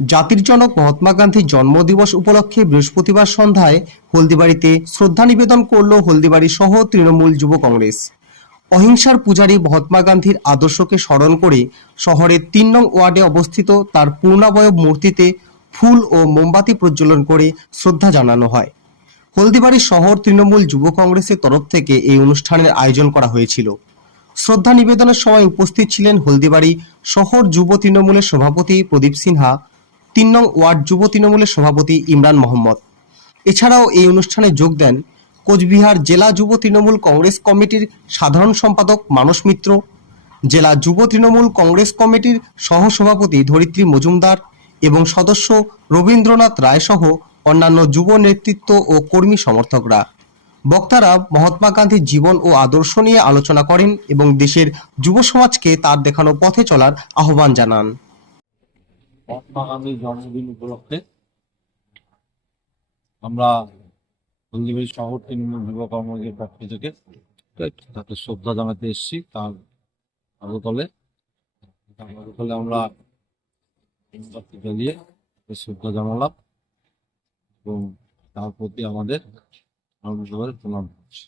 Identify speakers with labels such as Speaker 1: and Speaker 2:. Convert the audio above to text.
Speaker 1: জাতির জনক মহাত্মা গান্ধীর জন্মদিবস উপলক্ষে বৃহস্পতিবার সন্ধ্যায় হলদিবাড়িতে শ্রদ্ধা নিবেদন করল হলদিবাড়ি সহ তৃণমূল যুব কংগ্রেস। অহিংসার পূজারী মহাত্মা গান্ধীর আদর্শকে স্মরণ করে শহরের তিন নং ওয়ার্ডে অবস্থিত তার পূর্ণাবয়ব মূর্তিতে ফুল ও মোমবাতি প্রজ্বলন করে শ্রদ্ধা জানানো হয়। হলদিবাড়ি শহর তৃণমূল যুব কংগ্রেসের তরফ থেকে এই অনুষ্ঠানের আয়োজন করা হয়েছিল। শ্রদ্ধা নিবেদনের সময় উপস্থিত ছিলেন হলদিবাড়ি শহর যুব তৃণমূলের সভাপতি প্রদীপ সিনহা তিন নং ওয়ার্ড যুব তৃণমূলের সভাপতি ইমরান মোহাম্মদ। এছাড়াও এই অনুষ্ঠানে যোগ দেন কোচবিহার জেলা যুব তৃণমূল কংগ্রেস কমিটির সাধারণ সম্পাদক মানস মিত্র, জেলা যুব তৃণমূল কংগ্রেস কমিটির সহসভাপতি ধরিত্রী মজুমদার এবং সদস্য রবীন্দ্রনাথ রায় সহ অন্যান্য যুব নেতৃত্ব ও কর্মী সমর্থকরা। বক্তারা মহাত্মা গান্ধীর জীবন ও আদর্শ নিয়ে আলোচনা করেন এবং দেশের যুব সমাজকে তার দেখানো পথে চলার আহ্বান জানান।
Speaker 2: মহাত্মা গান্ধীর জন্মদিন উপলক্ষে আমরা হলদিবাড়ি শহর তৃণমূল যুব পক্ষ থেকে তাকে শ্রদ্ধা জানাতে এসেছি তার আলোতলে তার আলোতলে আমরা জ্বালিয়ে শ্রদ্ধা জানালাম এবং তার প্রতি আমাদের প্রণাম করছি।